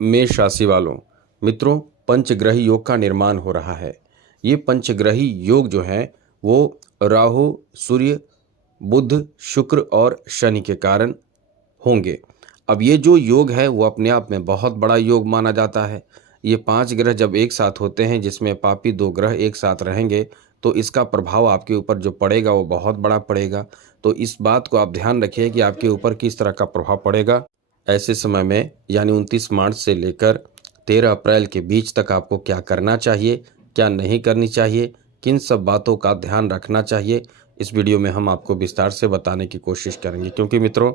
मेष राशि वालों, मित्रों, पंचग्रही योग का निर्माण हो रहा है। ये पंचग्रही योग जो है वो राहु, सूर्य, बुध, शुक्र और शनि के कारण होंगे। अब ये जो योग है वो अपने आप में बहुत बड़ा योग माना जाता है। ये 5 ग्रह जब एक साथ होते हैं, जिसमें पापी 2 ग्रह एक साथ रहेंगे, तो इसका प्रभाव आपके ऊपर जो पड़ेगा वो बहुत बड़ा पड़ेगा। तो इस बात को आप ध्यान रखिए कि आपके ऊपर किस तरह का प्रभाव पड़ेगा। ऐसे समय में यानी 29 मार्च से लेकर 13 अप्रैल के बीच तक आपको क्या करना चाहिए, क्या नहीं करनी चाहिए, किन सब बातों का ध्यान रखना चाहिए, इस वीडियो में हम आपको विस्तार से बताने की कोशिश करेंगे। क्योंकि मित्रों,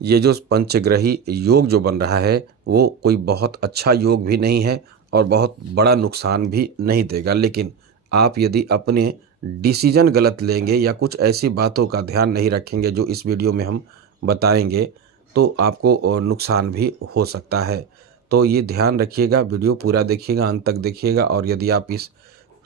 ये जो पंचग्रही योग जो बन रहा है वो कोई बहुत अच्छा योग भी नहीं है और बहुत बड़ा नुकसान भी नहीं देगा। लेकिन आप यदि अपने डिसीजन गलत लेंगे या कुछ ऐसी बातों का ध्यान नहीं रखेंगे जो इस वीडियो में हम बताएंगे, तो आपको नुकसान भी हो सकता है। तो ये ध्यान रखिएगा, वीडियो पूरा देखिएगा, अंत तक देखिएगा। और यदि आप इस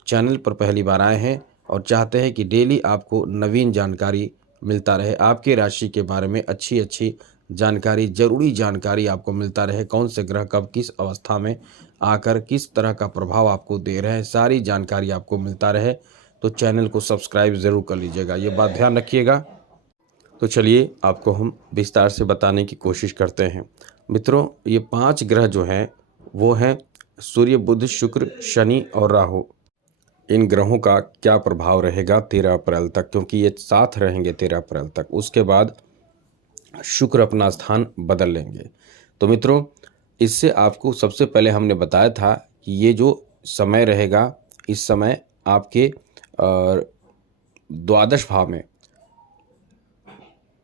चैनल पर पहली बार आए हैं और चाहते हैं कि डेली आपको नवीन जानकारी मिलता रहे, आपके राशि के बारे में अच्छी अच्छी जानकारी, ज़रूरी जानकारी आपको मिलता रहे, कौन से ग्रह कब किस अवस्था में आकर किस तरह का प्रभाव आपको दे रहे हैं, सारी जानकारी आपको मिलता रहे, तो चैनल को सब्सक्राइब ज़रूर कर लीजिएगा, ये बात ध्यान रखिएगा। तो चलिए आपको हम विस्तार से बताने की कोशिश करते हैं। मित्रों, ये 5 ग्रह जो हैं वो हैं सूर्य, बुध, शुक्र, शनि और राहु। इन ग्रहों का क्या प्रभाव रहेगा 13 अप्रैल तक, क्योंकि ये साथ रहेंगे 13 अप्रैल तक। उसके बाद शुक्र अपना स्थान बदल लेंगे। तो मित्रों, इससे आपको सबसे पहले हमने बताया था कि ये जो समय रहेगा, इस समय आपके द्वादश भाव में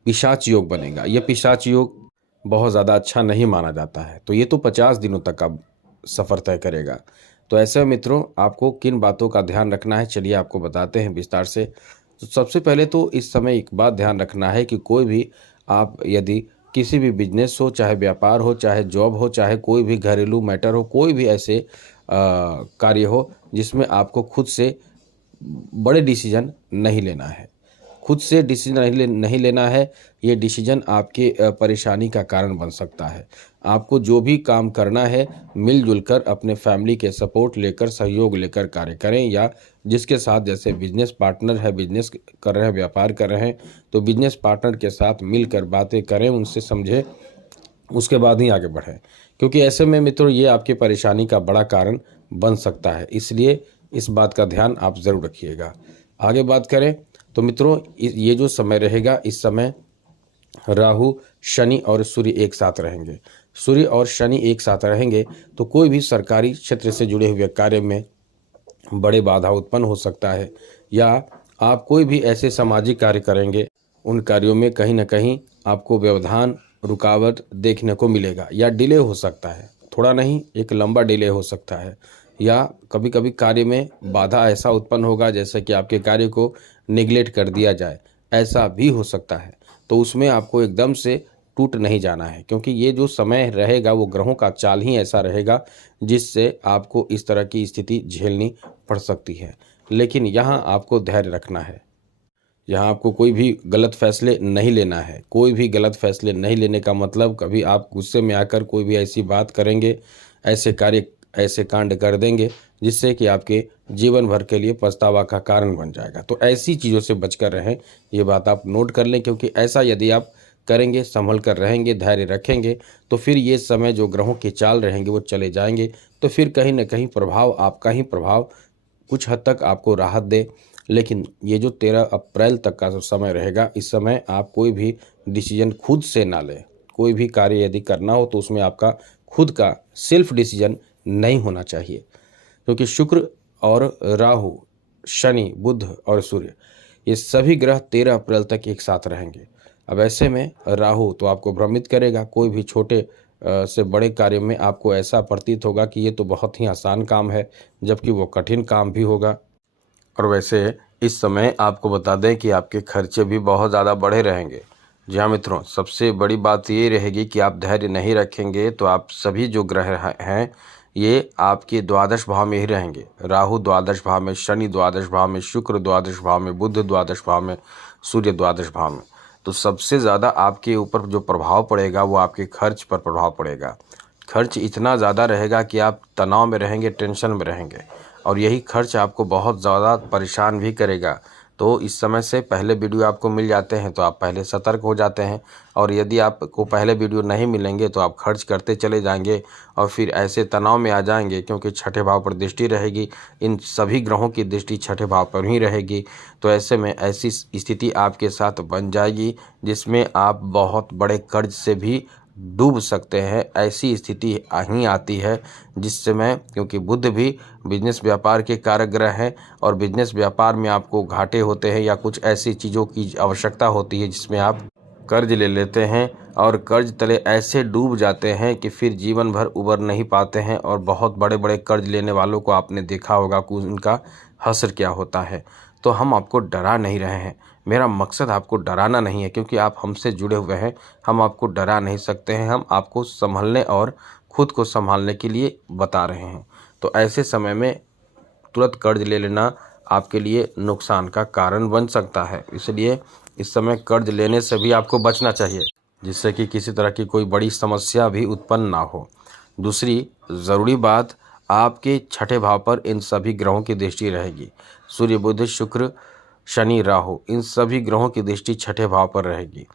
पिशाच योग बनेगा। यह पिशाच योग बहुत ज़्यादा अच्छा नहीं माना जाता है, तो ये तो 50 दिनों तक का सफ़र तय करेगा। तो ऐसे मित्रों, आपको किन बातों का ध्यान रखना है, चलिए आपको बताते हैं विस्तार से। तो सबसे पहले तो इस समय एक बात ध्यान रखना है कि कोई भी आप यदि किसी भी बिजनेस हो, चाहे व्यापार हो, चाहे जॉब हो, चाहे कोई भी घरेलू मैटर हो, कोई भी ऐसे कार्य हो जिसमें आपको खुद से बड़े डिसीजन नहीं लेना है, खुद से डिसीजन नहीं लेना है। ये डिसीजन आपके परेशानी का कारण बन सकता है। आपको जो भी काम करना है, मिलजुल कर अपने फैमिली के सपोर्ट लेकर, सहयोग लेकर कार्य करें, या जिसके साथ जैसे बिजनेस पार्टनर है, बिजनेस कर रहे हैं, व्यापार कर रहे हैं, तो बिजनेस पार्टनर के साथ मिलकर बातें करें, उनसे समझें, उसके बाद ही आगे बढ़ें। क्योंकि ऐसे में मित्रों ये आपकी परेशानी का बड़ा कारण बन सकता है, इसलिए इस बात का ध्यान आप ज़रूर रखिएगा। आगे बात करें तो मित्रों, ये जो समय रहेगा, इस समय राहु, शनि और सूर्य एक साथ रहेंगे। सूर्य और शनि एक साथ रहेंगे तो कोई भी सरकारी क्षेत्र से जुड़े हुए कार्य में बड़े बाधा उत्पन्न हो सकता है, या आप कोई भी ऐसे सामाजिक कार्य करेंगे, उन कार्यों में कहीं ना कहीं आपको व्यवधान, रुकावट देखने को मिलेगा, या डिले हो सकता है। थोड़ा नहीं, एक लंबा डिले हो सकता है, या कभी कभी कार्य में बाधा ऐसा उत्पन्न होगा जैसे कि आपके कार्य को निगलेक्ट कर दिया जाए, ऐसा भी हो सकता है। तो उसमें आपको एकदम से टूट नहीं जाना है, क्योंकि ये जो समय रहेगा वो ग्रहों का चाल ही ऐसा रहेगा जिससे आपको इस तरह की स्थिति झेलनी पड़ सकती है। लेकिन यहाँ आपको धैर्य रखना है, यहाँ आपको कोई भी गलत फैसले नहीं लेना है। कोई भी गलत फैसले नहीं लेने का मतलब, कभी आप गुस्से में आकर कोई भी ऐसी बात करेंगे, ऐसे कार्य, ऐसे कांड कर देंगे जिससे कि आपके जीवन भर के लिए पछतावा का कारण बन जाएगा। तो ऐसी चीज़ों से बचकर रहें, ये बात आप नोट कर लें। क्योंकि ऐसा यदि आप करेंगे, संभल कर रहेंगे, धैर्य रखेंगे, तो फिर ये समय जो ग्रहों के चाल रहेंगे वो चले जाएंगे, तो फिर कहीं ना कहीं प्रभाव, आपका ही प्रभाव कुछ हद तक आपको राहत दे। लेकिन ये जो 13 अप्रैल तक का जो समय रहेगा, इस समय आप कोई भी डिसीजन खुद से ना लें। कोई भी कार्य यदि करना हो तो उसमें आपका खुद का सेल्फ डिसीजन नहीं होना चाहिए। क्योंकि शुक्र और राहु, शनि, बुध और सूर्य, ये सभी ग्रह 13 अप्रैल तक एक साथ रहेंगे। अब ऐसे में राहु तो आपको भ्रमित करेगा, कोई भी छोटे से बड़े कार्य में आपको ऐसा प्रतीत होगा कि ये तो बहुत ही आसान काम है, जबकि वो कठिन काम भी होगा। और वैसे इस समय आपको बता दें कि आपके खर्चे भी बहुत ज़्यादा बढ़े रहेंगे। जी हाँ मित्रों, सबसे बड़ी बात ये रहेगी कि आप धैर्य नहीं रखेंगे तो आप सभी जो ग्रह हैं ये आपके द्वादश भाव में ही रहेंगे। राहु द्वादश भाव में, शनि द्वादश भाव में, शुक्र द्वादश भाव में, बुध द्वादश भाव में, सूर्य द्वादश भाव में। तो सबसे ज़्यादा आपके ऊपर जो प्रभाव पड़ेगा वो आपके खर्च पर प्रभाव पड़ेगा। खर्च इतना ज़्यादा रहेगा कि आप तनाव में रहेंगे, टेंशन में रहेंगे, और यही खर्च आपको बहुत ज़्यादा परेशान भी करेगा। तो इस समय से पहले वीडियो आपको मिल जाते हैं तो आप पहले सतर्क हो जाते हैं, और यदि आपको पहले वीडियो नहीं मिलेंगे तो आप खर्च करते चले जाएंगे और फिर ऐसे तनाव में आ जाएंगे, क्योंकि छठे भाव पर दृष्टि रहेगी। इन सभी ग्रहों की दृष्टि छठे भाव पर ही रहेगी। तो ऐसे में ऐसी स्थिति आपके साथ बन जाएगी जिसमें आप बहुत बड़े कर्ज से भी डूब सकते हैं। ऐसी स्थिति ही आती है जिस समय, क्योंकि बुध भी बिजनेस व्यापार के कारक ग्रह हैं, और बिजनेस व्यापार में आपको घाटे होते हैं या कुछ ऐसी चीज़ों की आवश्यकता होती है जिसमें आप कर्ज ले लेते हैं और कर्ज तले ऐसे डूब जाते हैं कि फिर जीवन भर उबर नहीं पाते हैं। और बहुत बड़े बड़े कर्ज लेने वालों को आपने देखा होगा कि उनका हश्र क्या होता है। तो हम आपको डरा नहीं रहे हैं, मेरा मकसद आपको डराना नहीं है, क्योंकि आप हमसे जुड़े हुए हैं। हम आपको डरा नहीं सकते हैं, हम आपको संभलने और खुद को संभालने के लिए बता रहे हैं। तो ऐसे समय में तुरंत कर्ज ले लेना आपके लिए नुकसान का कारण बन सकता है, इसलिए इस समय कर्ज लेने से भी आपको बचना चाहिए, जिससे कि किसी तरह की कोई बड़ी समस्या भी उत्पन्न ना हो। दूसरी ज़रूरी बात, आपके छठे भाव पर इन सभी ग्रहों की दृष्टि रहेगी। सूर्य, बुध, शुक्र, शनि, राहु, इन सभी ग्रहों की दृष्टि छठे भाव पर रहेगी।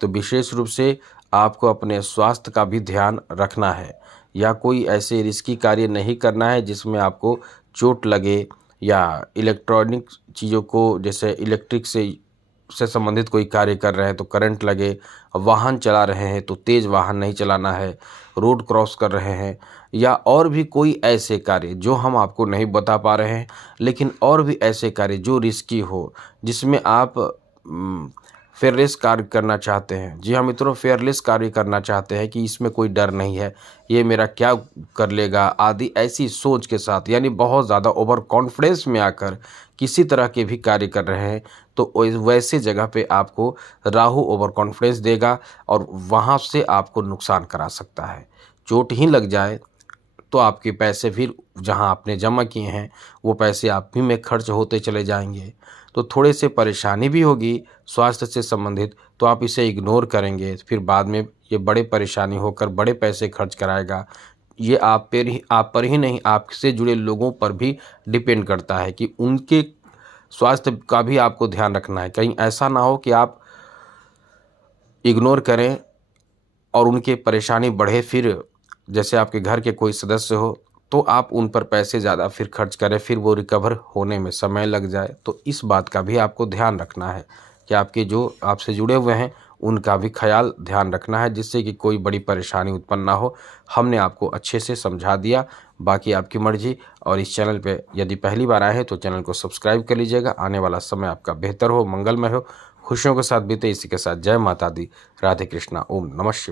तो विशेष रूप से आपको अपने स्वास्थ्य का भी ध्यान रखना है, या कोई ऐसे रिस्की कार्य नहीं करना है जिसमें आपको चोट लगे, या इलेक्ट्रॉनिक चीज़ों को, जैसे इलेक्ट्रिक से संबंधित कोई कार्य कर रहे हैं तो करंट लगे, वाहन चला रहे हैं तो तेज़ वाहन नहीं चलाना है, रोड क्रॉस कर रहे हैं, या और भी कोई ऐसे कार्य जो हम आपको नहीं बता पा रहे हैं, लेकिन और भी ऐसे कार्य जो रिस्की हो, जिसमें आप फेयरलेस कार्य करना चाहते हैं। जी हाँ मित्रों, फेयरलेस कार्य करना चाहते हैं कि इसमें कोई डर नहीं है, ये मेरा क्या कर लेगा आदि ऐसी सोच के साथ, यानी बहुत ज़्यादा ओवर कॉन्फिडेंस में आकर किसी तरह के भी कार्य कर रहे हैं, तो वैसे जगह पे आपको राहु ओवर कॉन्फिडेंस देगा और वहाँ से आपको नुकसान करा सकता है। चोट ही लग जाए तो आपके पैसे फिर जहां आपने जमा किए हैं वो पैसे आप ही में खर्च होते चले जाएंगे। तो थोड़े से परेशानी भी होगी स्वास्थ्य से संबंधित, तो आप इसे इग्नोर करेंगे, फिर बाद में ये बड़े परेशानी होकर बड़े पैसे खर्च कराएगा। ये आप पर ही नहीं, आपसे जुड़े लोगों पर भी डिपेंड करता है कि उनके स्वास्थ्य का भी आपको ध्यान रखना है। कहीं ऐसा ना हो कि आप इग्नोर करें और उनकी परेशानी बढ़े, फिर जैसे आपके घर के कोई सदस्य हो तो आप उन पर पैसे ज़्यादा फिर खर्च करें, फिर वो रिकवर होने में समय लग जाए। तो इस बात का भी आपको ध्यान रखना है कि आपके जो आपसे जुड़े हुए हैं उनका भी ख्याल ध्यान रखना है, जिससे कि कोई बड़ी परेशानी उत्पन्न ना हो। हमने आपको अच्छे से समझा दिया, बाकी आपकी मर्जी। और इस चैनल पे यदि पहली बार आए हैं तो चैनल को सब्सक्राइब कर लीजिएगा। आने वाला समय आपका बेहतर हो, मंगलमय हो, खुशियों के साथ बीते। इसी के साथ जय माता दी, राधे कृष्णा, ओम नमः शिवाय।